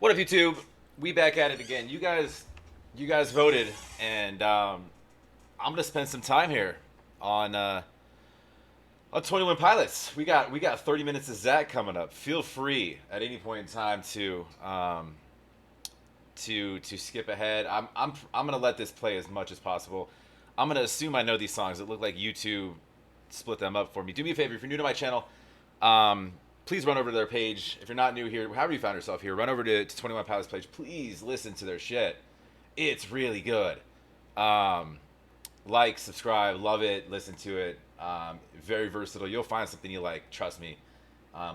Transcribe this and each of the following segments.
What up, YouTube? We back at it again. You guys voted, and I'm gonna spend some time here on on 21 Pilots. We got 30 minutes of Zach coming up. Feel free at any point in time to skip ahead. I'm gonna let this play as much as possible. I'm gonna assume I know these songs. It looked like YouTube split them up for me. Do me a favor if you're new to my channel. Please run over to their page. If you're not new here, however you found yourself here, run over to 21 Pilots page. Please listen to their shit. It's really good. Um, like, subscribe, love it, listen to it. Very versatile. You'll find something you like. Trust me.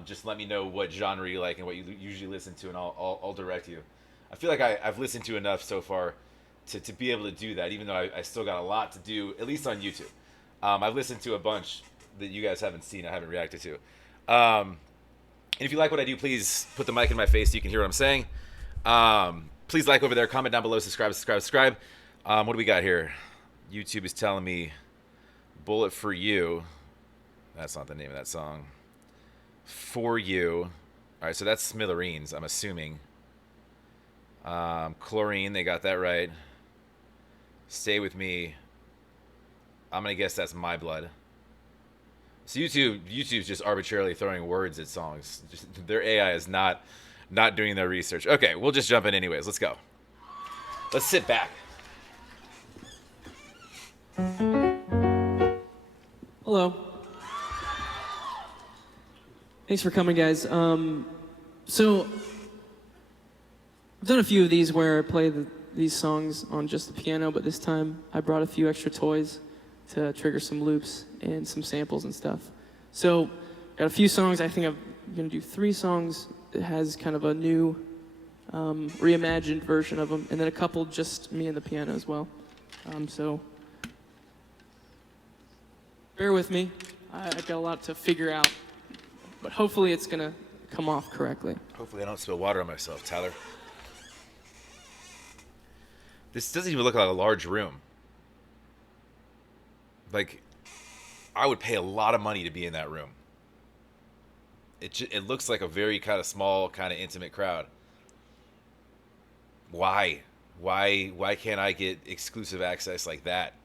Just let me know what genre you like and what you usually listen to, and I'll direct you. I feel like I've listened to enough so far to be able to do that, even though I still got a lot to do, at least on YouTube. I've listened to a bunch that you guys haven't seen, I haven't reacted to. And if you like what I do, please put the mic in my face so you can hear what I'm saying. Please like over there, comment down below, subscribe. What do we got here? YouTube is telling me Bullet for You. That's not the name of that song. For You. All right, so that's Smithereens, I'm assuming. Chlorine, they got that right. Stay With Me. I'm going to guess that's My Blood. So YouTube's just arbitrarily throwing words at songs. Their AI is not doing their research. Okay, we'll just jump in anyways. Let's go. Let's sit back. Hello. Thanks for coming, guys. So I've done a few of these where I play these songs on just the piano, but this time I brought a few extra toys to trigger some loops and some samples and stuff. So got a few songs. I think I'm gonna do 3 songs that has kind of a new reimagined version of them, and then a couple just me and the piano as well. So bear with me. I've got a lot to figure out, but hopefully it's gonna come off correctly. Hopefully I don't spill water on myself, Tyler. This doesn't even look like a large room. Like, I would pay a lot of money to be in that room. It looks like a very kind of small, kind of intimate crowd. Why? Why can't I get exclusive access like that?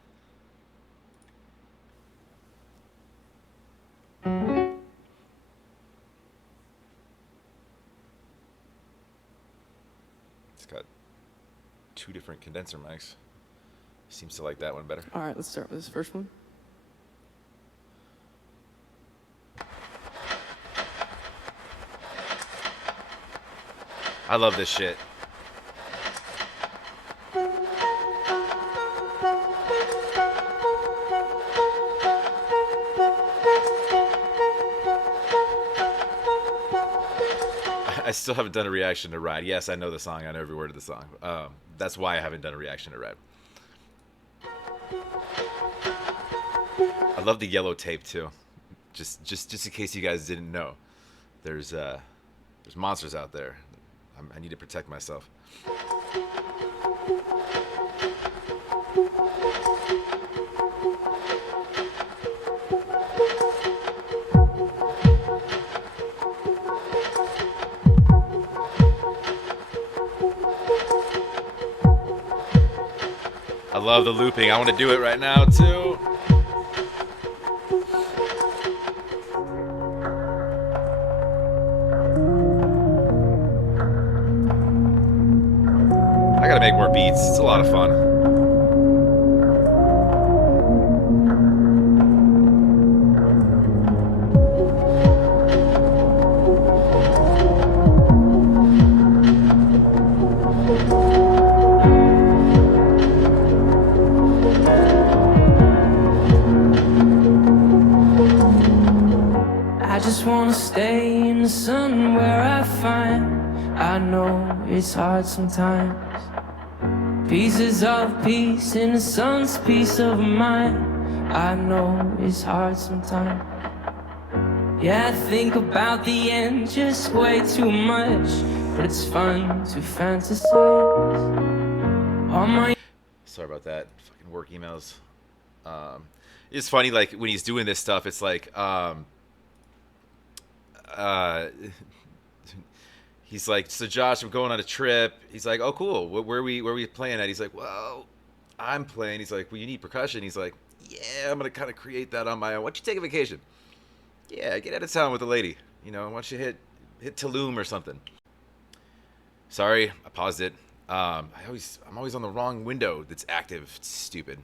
It's got 2 different condenser mics. Seems to like that one better. All right, let's start with this first one. I love this shit. I still haven't done a reaction to Ride. Yes, I know the song. I know every word of the song. That's why I haven't done a reaction to Ride. I love the yellow tape too. Just in case you guys didn't know, there's monsters out there. I need to protect myself. I love the looping. I want to do it right now too. I gotta make more beats. It's a lot of fun. I just wanna stay in the sun where I find I know it's hard sometimes. Pieces of peace in the sun's peace of mind. I know it's hard sometimes. Yeah, I think about the end just way too much, but it's fun to fantasize. On my Sorry about that. Fucking work emails. It's funny, like when he's doing this stuff, it's like he's like, so Josh, I'm going on a trip. He's like, oh cool. Where are we playing at? He's like, well, I'm playing. He's like, well, you need percussion. He's like, yeah, I'm gonna kind of create that on my own. Why don't you take a vacation? Yeah, get out of town with a lady. Why don't you hit Tulum or something? Sorry, I paused it. I'm always on the wrong window that's active. It's stupid.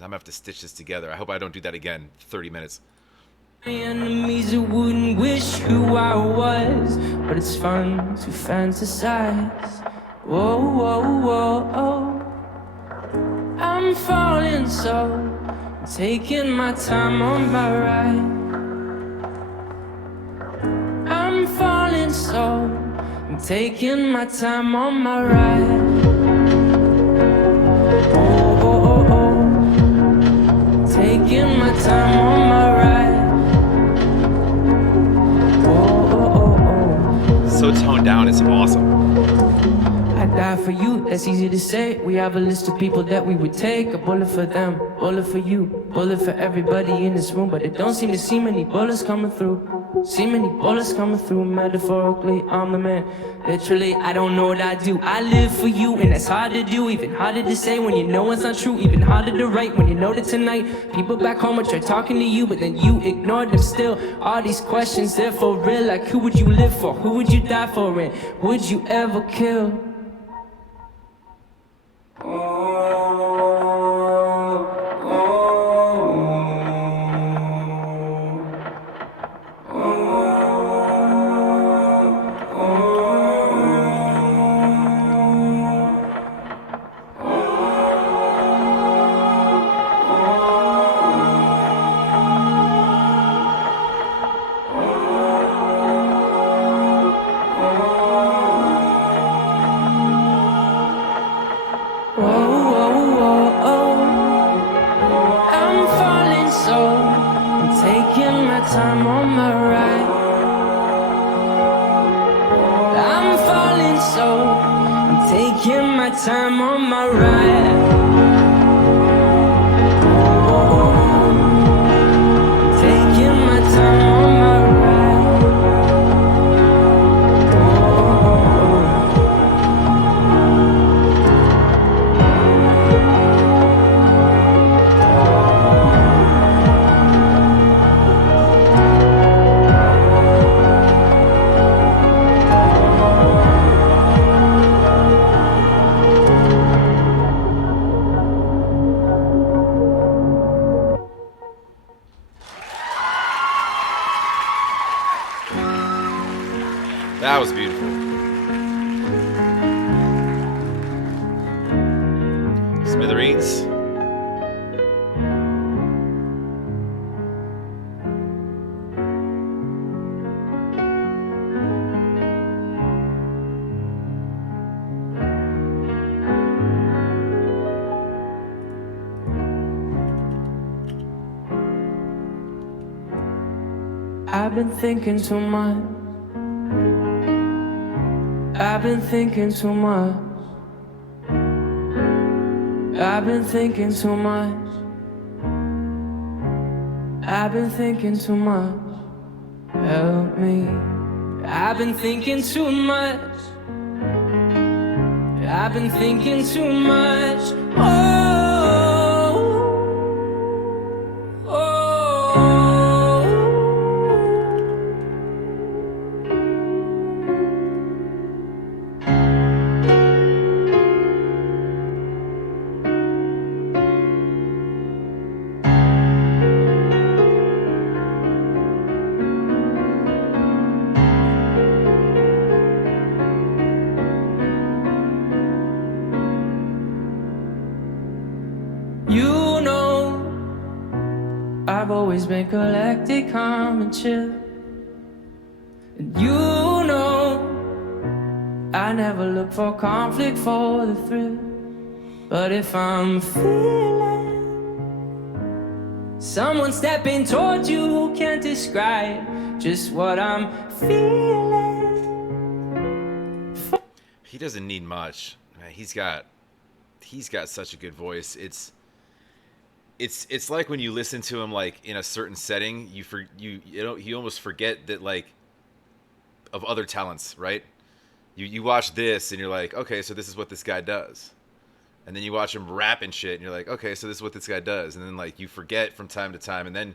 I'm gonna have to stitch this together. I hope I don't do that again. 30 minutes. My enemies who wouldn't wish who I was, but it's fun to fantasize. Whoa, whoa, whoa, oh. I'm falling so, I'm taking my time on my ride. I'm falling so, I'm taking my time on my ride. Oh, oh, oh, oh. Taking my time on my ride. So toned down, it's awesome. I die for you, that's easy to say. We have a list of people that we would take. A bullet for them, bullet for you, bullet for everybody in this room. But it don't seem to see many bullets coming through. See many bullets coming through. Metaphorically, I'm the man. Literally, I don't know what I do. I live for you, and that's hard to do. Even harder to say when you know it's not true. Even harder to write when you know that tonight people back home are try talking to you, but then you ignore them still. All these questions, they're for real. Like, who would you live for? Who would you die for? And would you ever kill? Time on my ride. Taking my time on my ride. That was beautiful. Smithereens. I've been thinking too much. I've been thinking too much. I've been thinking too much. I've been thinking too much. Help me. I've been thinking too much. I've been thinking too much. Oh, oh. You know, I've always been collected, calm and chill. And you know, I never look for conflict for the thrill. But if I'm feeling someone stepping towards you who can't describe just what I'm feeling. He doesn't need much. Man, he's got such a good voice. It's like when you listen to him like in a certain setting, you almost forget that like of other talents, right? You watch this and you're like, okay, so this is what this guy does. And then you watch him rap and shit and you're like, okay, so this is what this guy does. And then like you forget from time to time, and then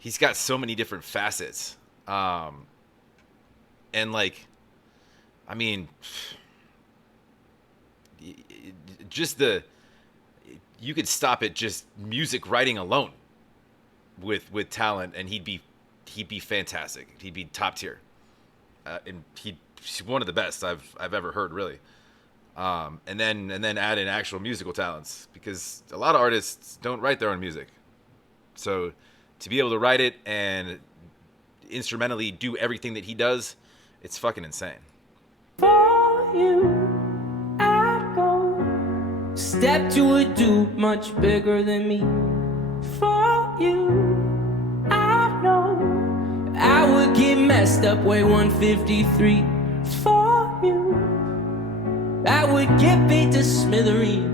he's got so many different facets. And like, I mean, just you could stop at just music writing alone with talent, and he'd be fantastic. He'd be top tier, and he's one of the best I've ever heard, really. And then add in actual musical talents, because a lot of artists don't write their own music. So to be able to write it and instrumentally do everything that he does, it's fucking insane. For you, I'd go step to a dude much bigger than me. For you, I know I would get messed up, weigh 153. For you, I would get beat to smithereens.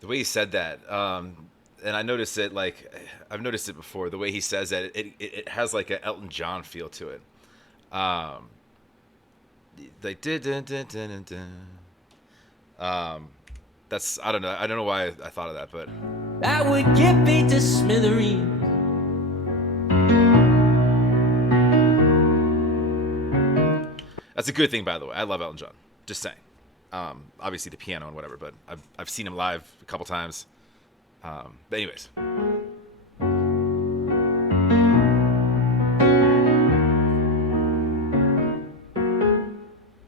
The way he said that, and I noticed it, like, I've noticed it before, the way he says that, it has like an Elton John feel to it. Like, that's, I don't know why I thought of that, but I would get beat to smithereens. that's a good thing, by the way. I love Elton John. Just saying. Obviously the piano and whatever, but I've seen him live a couple times. But anyways.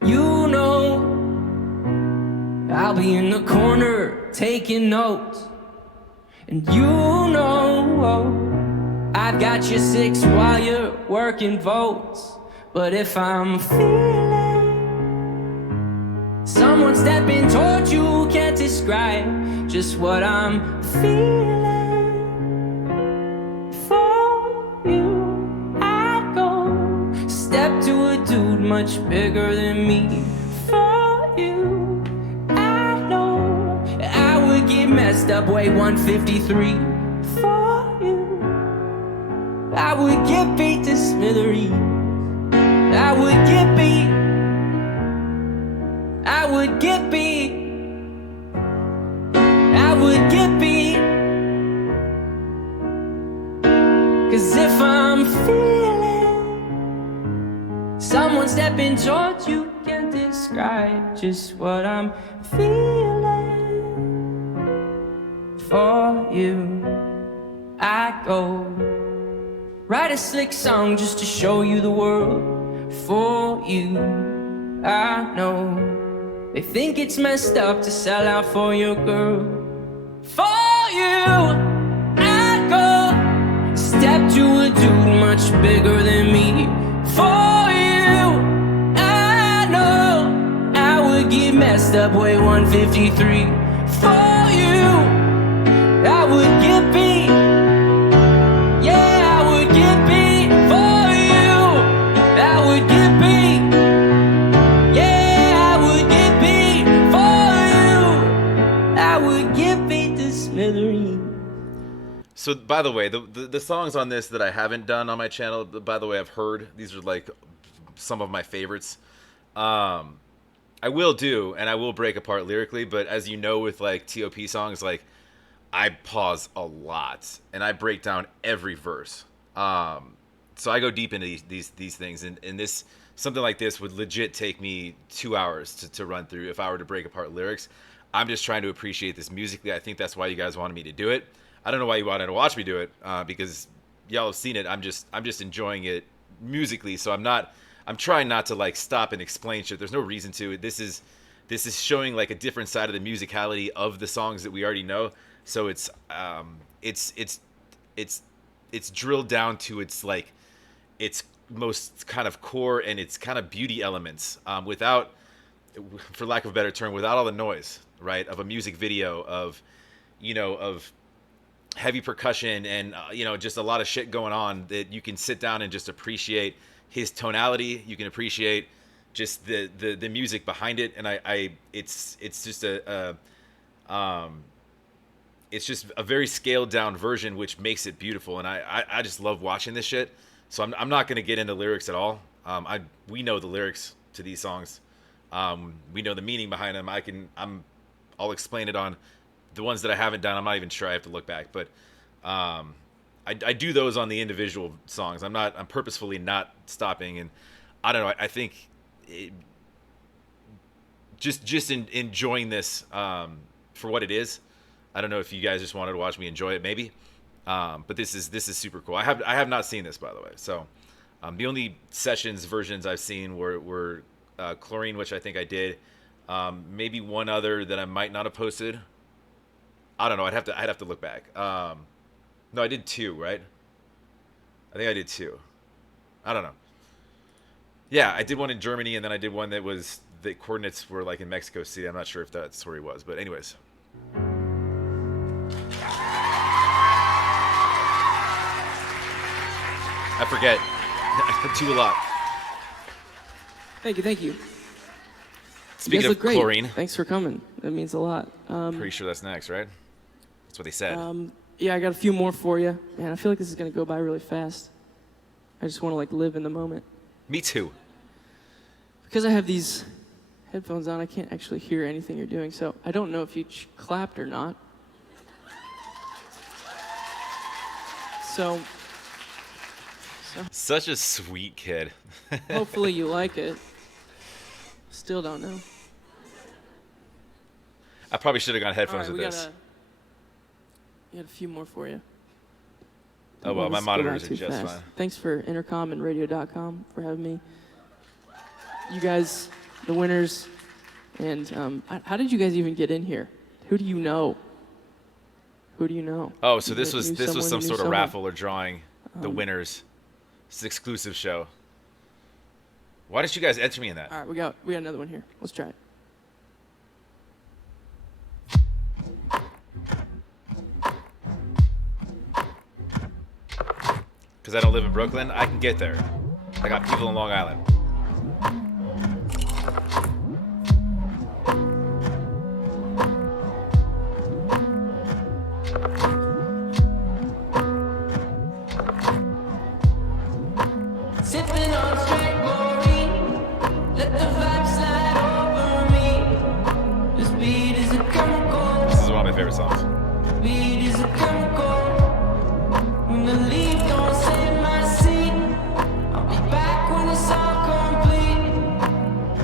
You know, I'll be in the corner taking notes. And you know, I've got your six while you're working votes. But if I'm feeling someone stepping towards you, can't describe just what I'm feeling. For you, I'd go step to a dude much bigger than me. For you, I know I would get messed up, weigh 153. For you, I would get beat to smithereens. I would get beat. I would get beat. I would get beat. 'Cause if I'm feeling someone stepping towards you, can't describe just what I'm feeling. For you, I go write a slick song just to show you the world. For you, I know they think it's messed up to sell out for your girl. For you, I go step to a dude much bigger than me. For you, I know I would get messed up, weigh 153. For you, I would get beat. Yeah, I would get beat. For you, I would get beat. Yeah, I would get beat. For you, I would get beat to smithereens. So, by the way, the songs on this that I haven't done on my channel, by the way, I've heard. These are like some of my favorites. I will do, and I will break apart lyrically, but as you know, with like TOP songs, like I pause a lot and I break down every verse. So I go deep into these things, and this, something like this would legit take me 2 hours to run through if I were to break apart lyrics. I'm just trying to appreciate this musically. I think that's why you guys wanted me to do it. I don't know why you wanted to watch me do it, because y'all have seen it. I'm just enjoying it musically. So I'm trying not to like stop and explain shit. There's no reason to. This is showing like a different side of the musicality of the songs that we already know. So it's drilled down to its like its most kind of core and its kind of beauty elements, without, for lack of a better term, without all the noise, right, of a music video, of heavy percussion and just a lot of shit going on, that you can sit down and just appreciate his tonality. You can appreciate just the music behind it, and it's just it's just a very scaled down version, which makes it beautiful, and I just love watching this shit. So I'm not going to get into lyrics at all. We know the lyrics to these songs. We know the meaning behind them. I'll explain it on the ones that I haven't done. I'm not even sure. I have to look back, but I do those on the individual songs. I'm purposefully not stopping, and I don't know. I think just enjoying this for what it is. I don't know if you guys just wanted to watch me enjoy it, maybe. But this is super cool. I have not seen this, by the way. So the only sessions versions I've seen were Chlorine, which I think I did. Maybe one other that I might not have posted. I don't know. I'd have to look back. No, I did 2, right? I think I did 2. I don't know. Yeah, I did one in Germany, and then I did one that was the coordinates were like in Mexico City. I'm not sure if that's where he was, but anyways. I forget. I do a lot. Thank you. Speaking you guys of look great. Chlorine, Thanks for coming. That means a lot. pretty sure that's next, right? That's what they said. Yeah, I got a few more for you. Man, I feel like this is gonna go by really fast. I just want to like live in the moment. Me too. Because I have these headphones on, I can't actually hear anything you're doing. So I don't know if you clapped or not. So Such a sweet kid. hopefully you like it. Still don't know. I probably should have gone All headphones right, with this. we got a few more for you. Oh well, Don't my let us go by monitors are too just fast. fine. Thanks for Intercom and Radio.com for having me. You guys, the winners, and how did you guys even get in here? Who do you know? Who do you know? Oh, so You this knew was someone, some you knew sort of someone. raffle or drawing. The winners. It's an exclusive show. Why did you guys enter me in that? All right, we got another one here. Let's try it. Because I don't live in Brooklyn, I can get there. I got people in Long Island. Sipping on straight chlorine, let the vibe slide over me. This beat is a chemical, This is one of my favorite songs. beat is a chemical. When the leaf don't save my seed, I'll be back when it's all complete.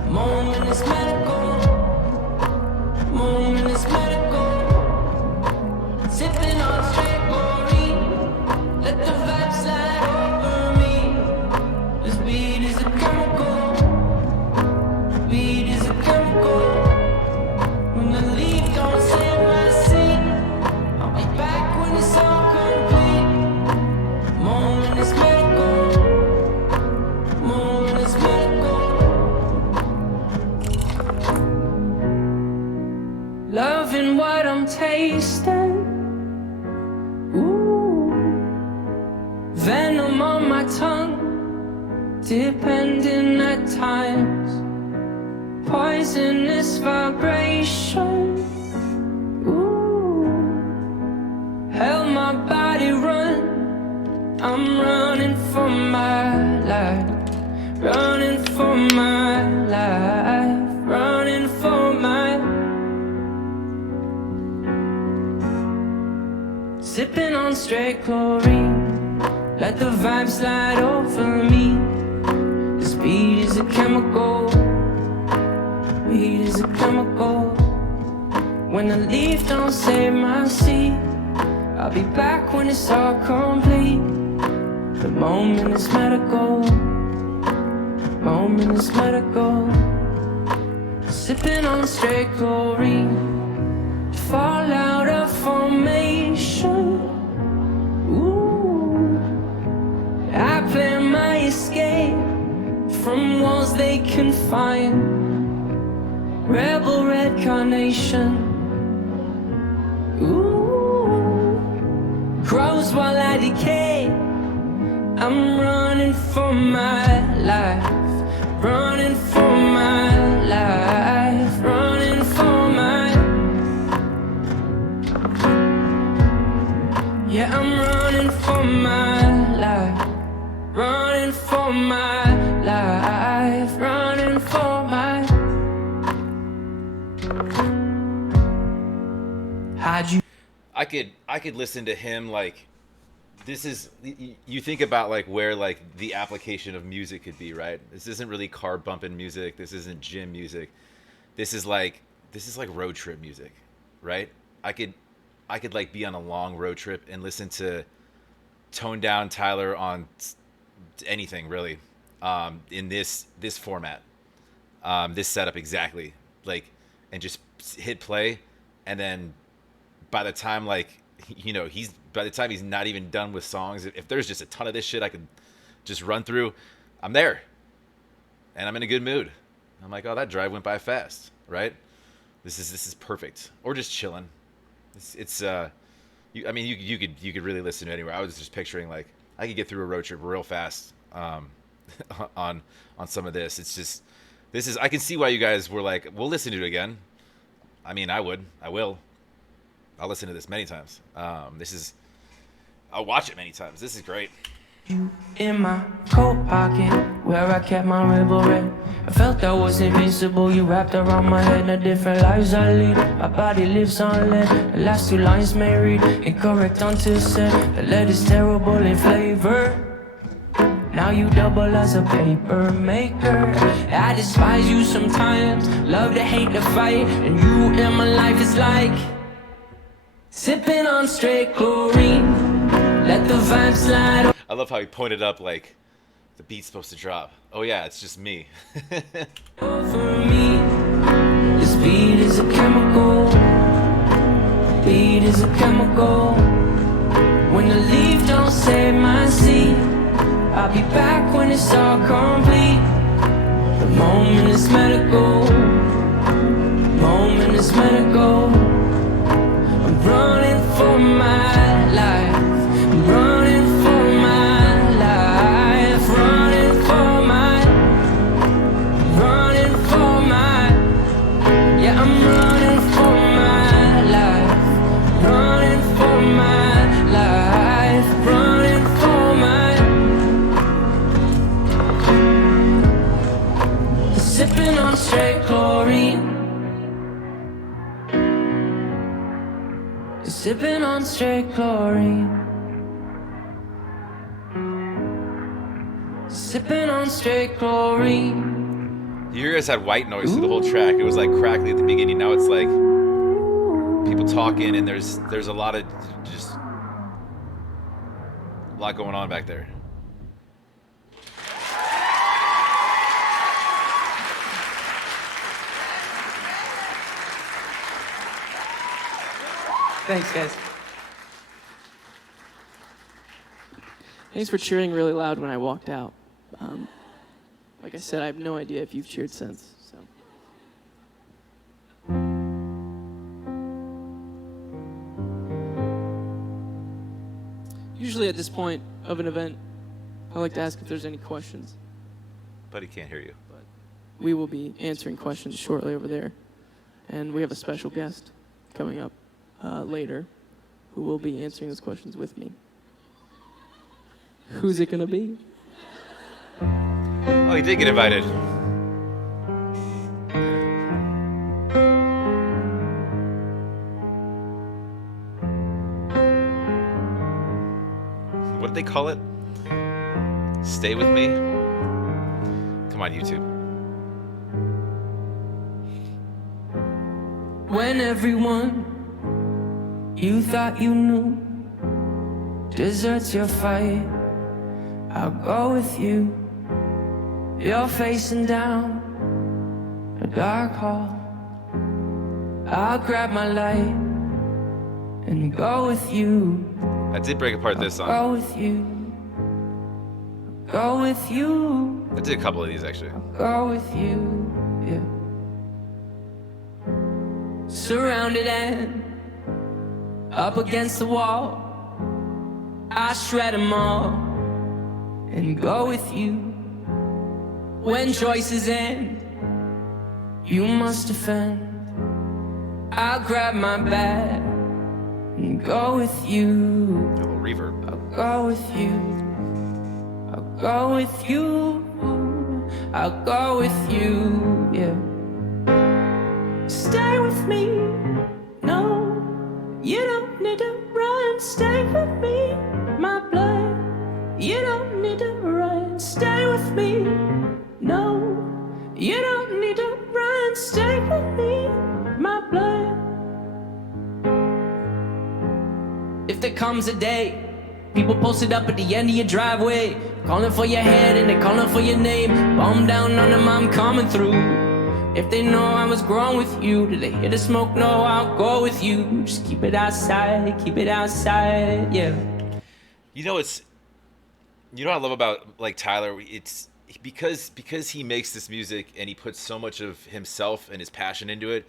Moment is medical, moment is medical. Sipping on straight chlorine, let the vibe slide over me. This beat is a chemical, beat is a chemical. When the leaf don't save my seed, I'll be back when it's all complete. Moment is medical, moment is medical. Loving what I'm tasting. Ooh, venom on my tongue, depending at times. Poisonous vibration. Ooh, held my body run. I'm running for my life, running for my life, running for my. Sipping on straight chlorine, let the vibe slide over me. This beat is a chemical, beat is a chemical. When the leaf don't save my seed, I'll be back when it's all complete. The moment is medical, moment is medical. Sipping on straight chlorine, fall out of formation. Ooh, I plan my escape from walls they confine. Rebel red carnation. Ooh, grows while I decay. I'm running for my life, running for my life, running for my. Yeah, I'm running for my life, running for my life. How'd you? I could listen to him like this is you think about like where like the application of music could be, right? This isn't really car bumping music. This isn't gym music. This is like road trip music, right? I could like be on a long road trip and listen to toned down Tyler on anything really, in this format, this setup exactly, like, and just hit play, and then by the time like by the time he's not even done with songs, if there's just a ton of this shit I could just run through, I'm there, and I'm in a good mood. I'm like, oh, that drive went by fast, right? This is perfect. Or just chilling. You could really listen to anywhere. I was just picturing like I could get through a road trip real fast, on some of this. I can see why you guys were like, we'll listen to it again. I mean, I will. I'll listen to this many times. I'll watch it many times. This is great. You in my coat pocket, where I kept my revelry. I felt I was invincible. You wrapped around my head. The different lives I lead. My body lives on lead. The last two lines may read incorrect until said. The letter's terrible in flavor. Now you double as a paper maker. I despise you sometimes. Love to hate the fight. And you in my life is like sipping on straight chlorine. Let the vibe slide. I love how he pointed up like the beat's supposed to drop. Oh yeah, it's just me. Over me, this beat is a chemical. Beat is a chemical. When the leaf don't save my seed, I'll be back when it's all complete. The moment is medical. Moment is medical. I'm running for my life. I'm running for my life. Running for my. Running for my. Yeah, I'm running for my life. Running for my life. Running for my. Sipping on straight chlorine. Sipping on straight chlorine. Sipping on straight chlorine. You guys had white noise through the whole track. It was like crackly at the beginning. Now it's like people talking, and there's a lot of just a lot going on back there. Thanks, guys. Thanks for cheering really loud when I walked out. Like I said, I have no idea if you've cheered since. So. Usually at this point of an event, I like to ask if there's any questions. But he can't hear you. But we will be answering questions shortly over there. And we have a special guest coming up later who will be answering those questions with me. Who's it gonna be? Oh, he did get invited. What did they call it? Stay with me? Come on, YouTube. When everyone you thought you knew deserts your fight, I'll go with you. You're facing down a dark hall. I'll grab my light and go with you. I did break apart this song. Go with you. Go with you. I did a couple of these actually. Go with you. Yeah. Surrounded and up against the wall, I shred them all and go with you. When choices end, you must defend. I'll grab my bag and go with you. A little reverb. I'll go with you. I'll go with you. I'll go with you. Yeah. Stay with me. No, don't need to run, stay with me, my blood. If there comes a day, people posted up at the end of your driveway, calling for your head and they're calling for your name. Bomb down on them, I'm coming through. If they know I was growing with you, do they hear the smoke? No, I'll go with you. Just keep it outside, yeah. You know, what I love about like Tyler, it's because he makes this music and he puts so much of himself and his passion into it.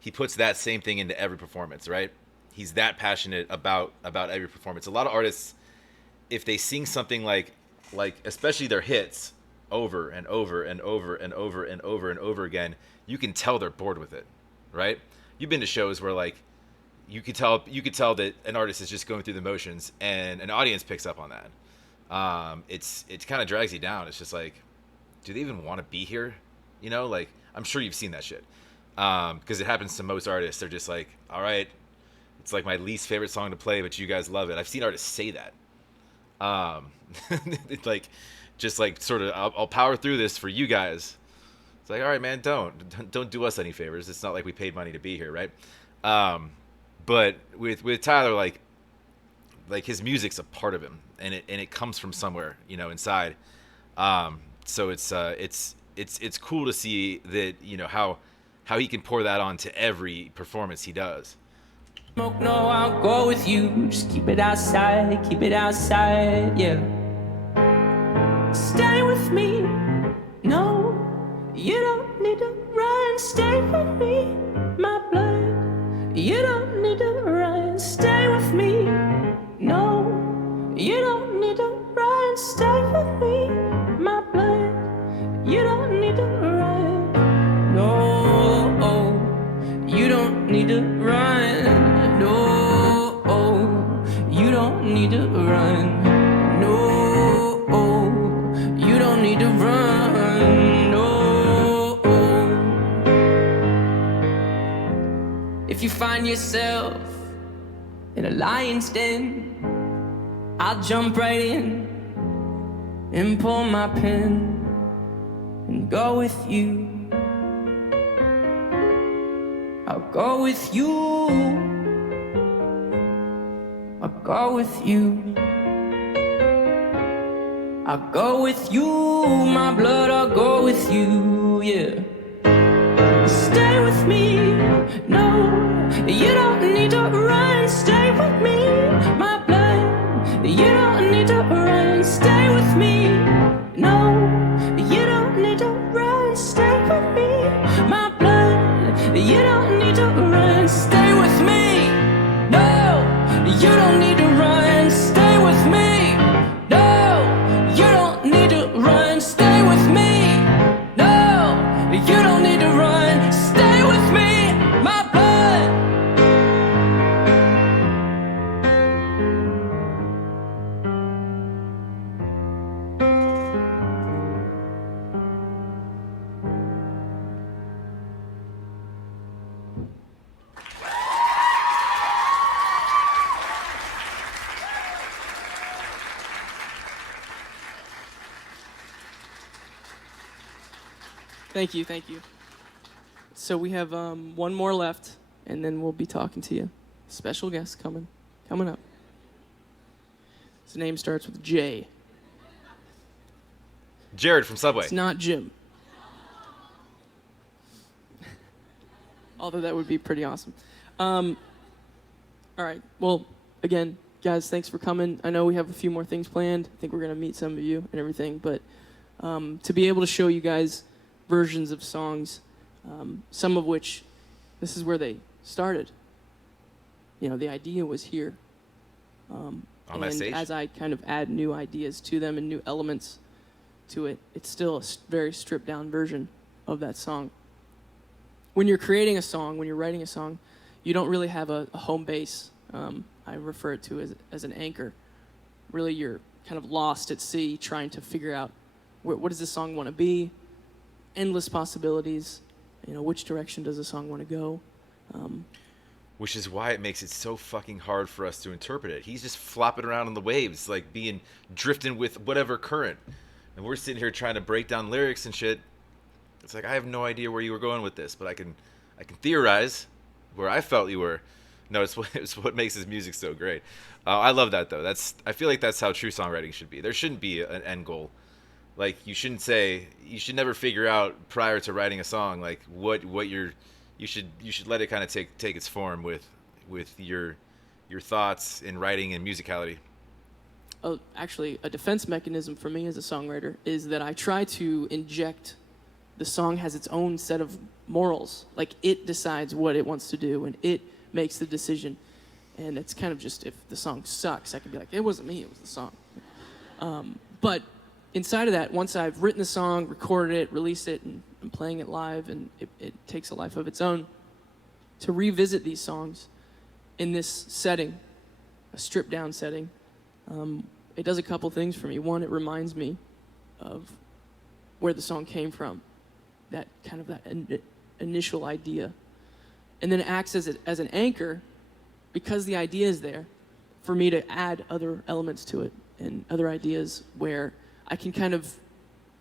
He puts that same thing into every performance, right? He's that passionate about every performance. A lot of artists, if they sing something like especially their hits over and over and over and over and over and over again, you can tell they're bored with it, right? You've been to shows where like you could tell that an artist is just going through the motions and an audience picks up on that. It kind of drags you down. It's just like, do they even want to be here? You know, like I'm sure you've seen that shit. Because it happens to most artists. They're just like, all right, it's like my least favorite song to play, but you guys love it. I've seen artists say that. It's like, just like sort of, I'll power through this for you guys. It's like, all right, man, don't do us any favors. It's not like we paid money to be here, right? But with Tyler, like his music's a part of him, and it comes from somewhere, you know, inside. So it's cool to see that, you know, how he can pour that onto every performance he does. No, I'll go with you. Just keep it outside, yeah. Stay with me. No, you don't need to run. Stay with me, my blood. You don't need to run. Stay with me. No, you don't need to run. Stay with me, my blood. You don't need to run. No, you don't need to run. No, you don't need to run. No, you don't need to run. No. If you find yourself in a lion's den, I'll jump right in and pull my pin and go with you. I'll go with you. I'll go with you. I'll go with you, my blood, I'll go with you, yeah. Stay with me, no, you don't need to run. Stay with me, my blood, you don't need to run. Stay with me, no, you don't need to run. Stay with me, my blood, you don't need to run. Stay with me, no, you don't need to run. Stay with me, no, you don't need to run. Stay with me, no, you don't need to run. Stay with me, my blood. Thank you. So we have one more left, and then we'll be talking to you. Special guest coming up. His name starts with J. Jared from Subway. It's not Jim. Although that would be pretty awesome. All right. Well, again, guys, thanks for coming. I know we have a few more things planned. I think we're going to meet some of you and everything. But to be able to show you guys versions of songs, some of which, this is where they started. You know, the idea was here. On that stage? As I kind of add new ideas to them and new elements to it, it's still a very stripped down version of that song. When you're creating a song, when you're writing a song, you don't really have a home base. I refer it to as an anchor. Really, you're kind of lost at sea trying to figure out what does this song want to be? Endless possibilities. You know, which direction does the song want to go? Which is why it makes it so fucking hard for us to interpret it. He's just flopping around on the waves, like drifting with whatever current. And we're sitting here trying to break down lyrics and shit. It's like I have no idea where you were going with this, but I can theorize where I felt you were. No, it's what makes his music so great. I love that though. I feel like that's how true songwriting should be. There shouldn't be an end goal. Like you should never figure out prior to writing a song like what you should let it kind of take its form with your thoughts in writing and musicality. Actually, a defense mechanism for me as a songwriter is that I try to inject the song has its own set of morals. Like it decides what it wants to do and it makes the decision. And it's kind of just, if the song sucks, I can be like, it wasn't me, it was the song. But inside of that, once I've written the song, recorded it, released it, and I'm playing it live, and it takes a life of its own, to revisit these songs in this setting, a stripped down setting, it does a couple things for me. One, it reminds me of where the song came from, that kind of that initial idea. And then it acts as an anchor, because the idea is there, for me to add other elements to it and other ideas where I can kind of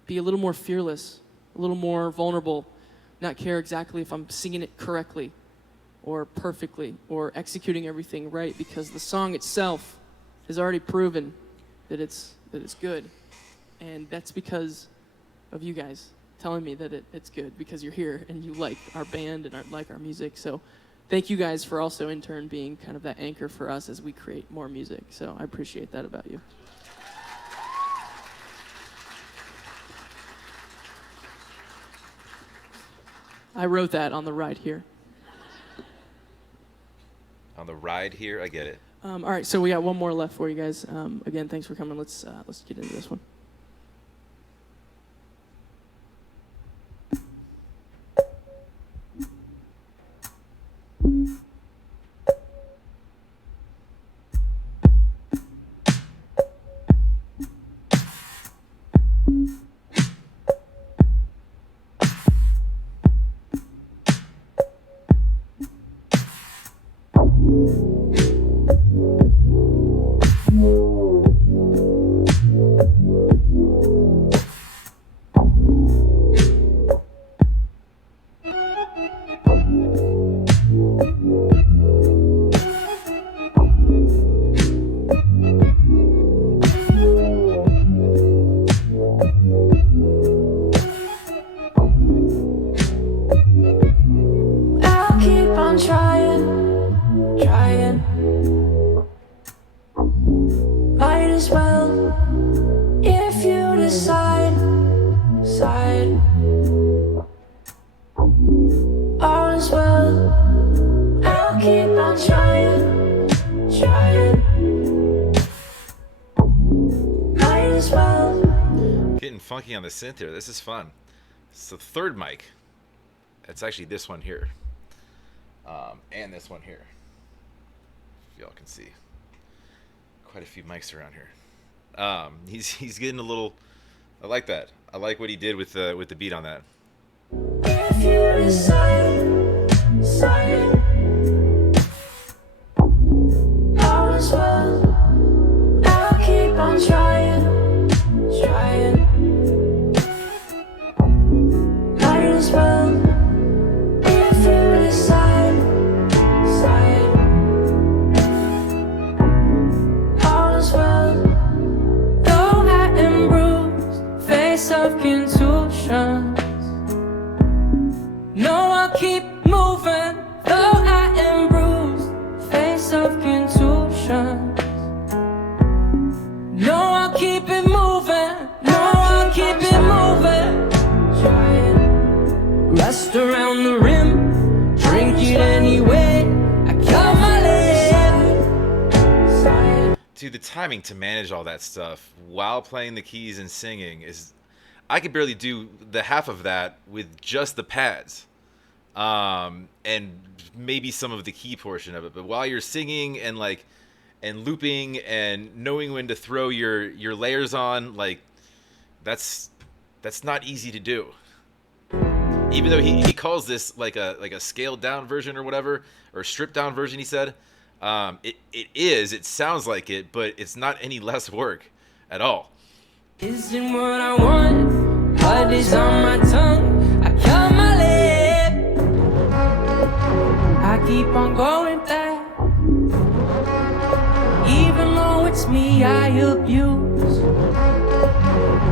be a little more fearless, a little more vulnerable, not care exactly if I'm singing it correctly or perfectly or executing everything right, because the song itself has already proven that it's good. And that's because of you guys telling me that it's good, because you're here and you like our band and like our music. So thank you guys for also in turn being kind of that anchor for us as we create more music. So I appreciate that about you. I wrote that on the ride here. On the ride here, I get it. All right, so we got one more left for you guys. Again, thanks for coming. Let's get into this one. Funky on the synth here. This is fun. It's the third mic. It's actually this one here, and this one here. If y'all can see, quite a few mics around here. He's getting a little. I like that. I like what he did with the beat on that. If you decide, all is well. I'll keep on trying. Well, if you decide, all is well. Though I am bruised, face of contusions, no, I'll keep moving. Though I am bruised, face of contusions, no, I'll keep it moving. No, I'll keep it moving. Rest around the rim, drink it anyway. I got my leg. Dude, the timing to manage all that stuff while playing the keys and singing is, I could barely do the half of that with just the pads, and maybe some of the key portion of it. But while you're singing and looping and knowing when to throw your layers on, like that's not easy to do. Even though he calls this like a scaled down version or whatever, or stripped down version, he said, it sounds like it, but it's not any less work at all. Isn't what I want, but it's on my tongue. I me I abuse.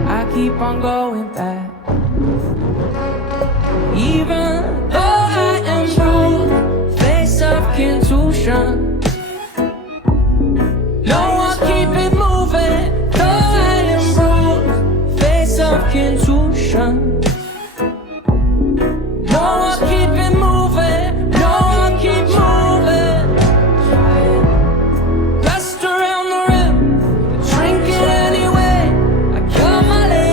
I keep on going back. Even though I am bruised, face of contusion. No, I keep it moving. Though I am bruised, face of contusion. No, I keep it moving. No, I keep moving. Rest around the rim, drink it anyway. I cut my lip.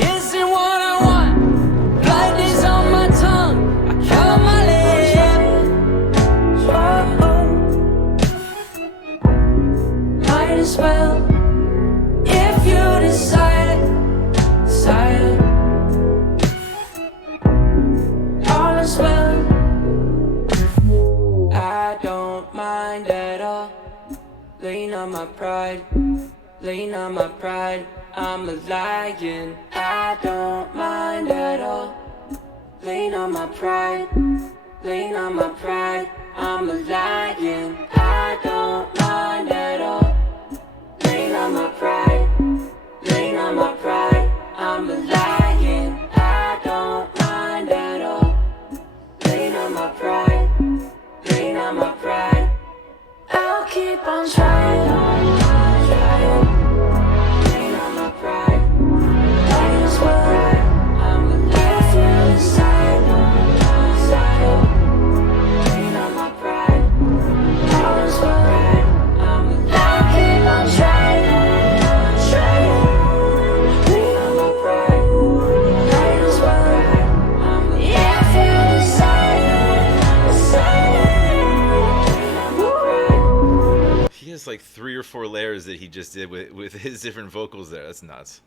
Isn't what I want. Blood is on my tongue. I cut my lip. Might as well, if you decide. All is well. I don't mind at all. Lean on my pride, lean on my pride. I'm a lion. I don't mind at all. Lean on my pride, lean on my pride. I'm a lion. I don't mind at all. Lean on my pride, lean on my pride. I'm a lion. I don't mind at all. Lean on my pride, lean on my pride. I'll keep on trying, trying. Lean on my pride, might as well. I'm a lion inside, inside. Lean on my pride, might as well. I'm a lion. I'll keep on trying, trying. Lean on my pride, might as well. I'm a lion inside, inside. Lean on my pride. He has like 3 or 4 layers that he just did with his different vocals there. That's nuts.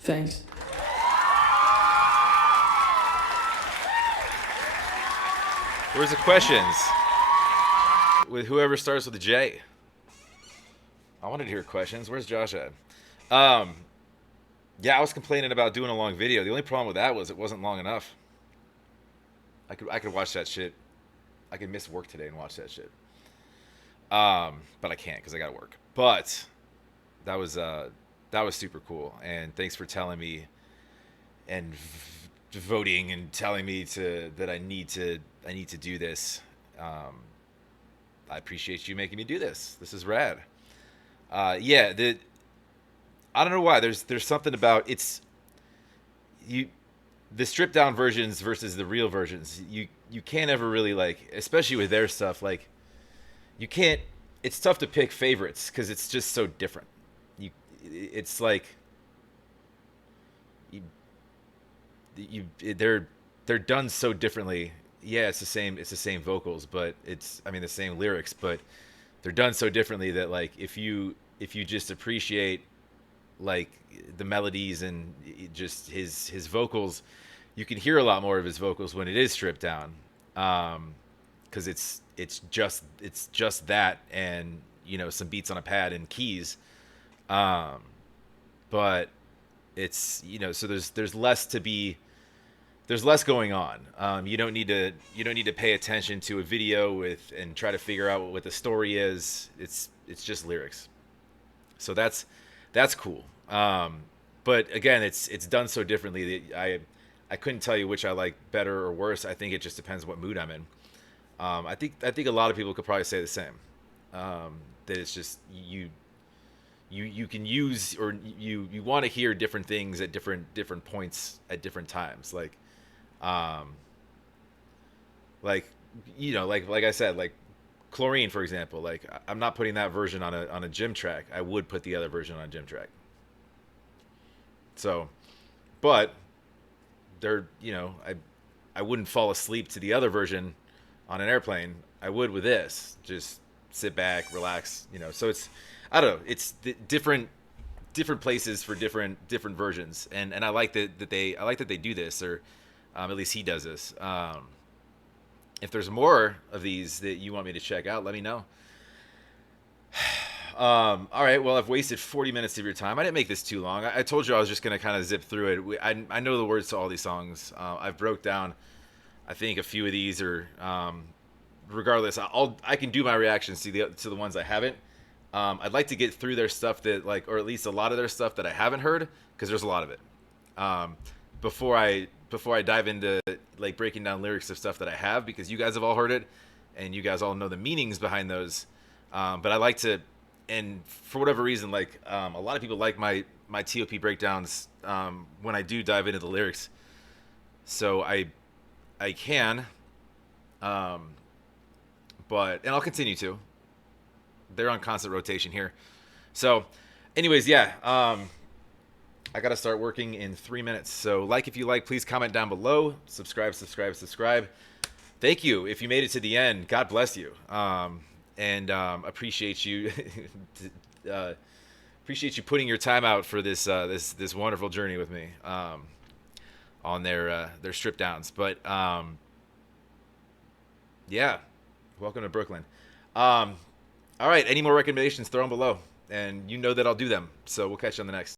Thanks. Where's the questions? With whoever starts with a J. I wanted to hear questions. Where's Josh at? Yeah, I was complaining about doing a long video. The only problem with that was it wasn't long enough. I could watch that shit. I could miss work today and watch that shit. But I can't because I gotta work. But that was super cool. And thanks for telling me and voting and telling me that I need to do this. I appreciate you making me do this. This is rad. Yeah, I don't know why. There's something about the stripped down versions versus the real versions. You can't ever really, like, especially with their stuff, like, you can't. It's tough to pick favorites because it's just so different. It's like they're done so differently. Yeah, it's the same vocals, but the same lyrics, but they're done so differently that, like, if you just appreciate, like, the melodies and just his vocals, you can hear a lot more of his vocals when it is stripped down, because it's just that and, you know, some beats on a pad and keys, but it's, you know, so there's less going on. You don't need to pay attention to a video and try to figure out what the story is. It's just lyrics. So that's cool. But again, it's done so differently that I couldn't tell you which I like better or worse. I think it just depends what mood I'm in. I think a lot of people could probably say the same. That it's just you can use, or you want to hear different things at different points at different times. Like, you know, like I said, like Chlorine, for example. Like, I'm not putting that version on a gym track. I would put the other version on a gym track. So, but they're, you know, I wouldn't fall asleep to the other version on an airplane. I would with this. Just sit back, relax, you know. So it's, I don't know, it's different places for different versions, and I like that they do this. Or At least he does this. If there's more of these that you want me to check out, let me know. All right. Well, I've wasted 40 minutes of your time. I didn't make this too long. I told you I was just gonna kind of zip through it. I know the words to all these songs. I've broke down, I think, a few of these. Or regardless, I can do my reactions to the ones I haven't. I'd like to get through their stuff that or at least a lot of their stuff that I haven't heard, because there's a lot of it. Before I dive into breaking down lyrics of stuff that I have, because you guys have all heard it, and you guys all know the meanings behind those. But I like to, and for whatever reason, a lot of people like my TOP breakdowns when I do dive into the lyrics. So I can, but and I'll continue to. They're on constant rotation here. So, anyways, yeah. I got to start working in 3 minutes. So if you like, please comment down below. Subscribe. Thank you. If you made it to the end, God bless you. And appreciate you. Appreciate you putting your time out for this this wonderful journey with me on their strip downs. But yeah, welcome to Brooklyn. All right, any more recommendations, throw them below. And you know that I'll do them. So we'll catch you on the next.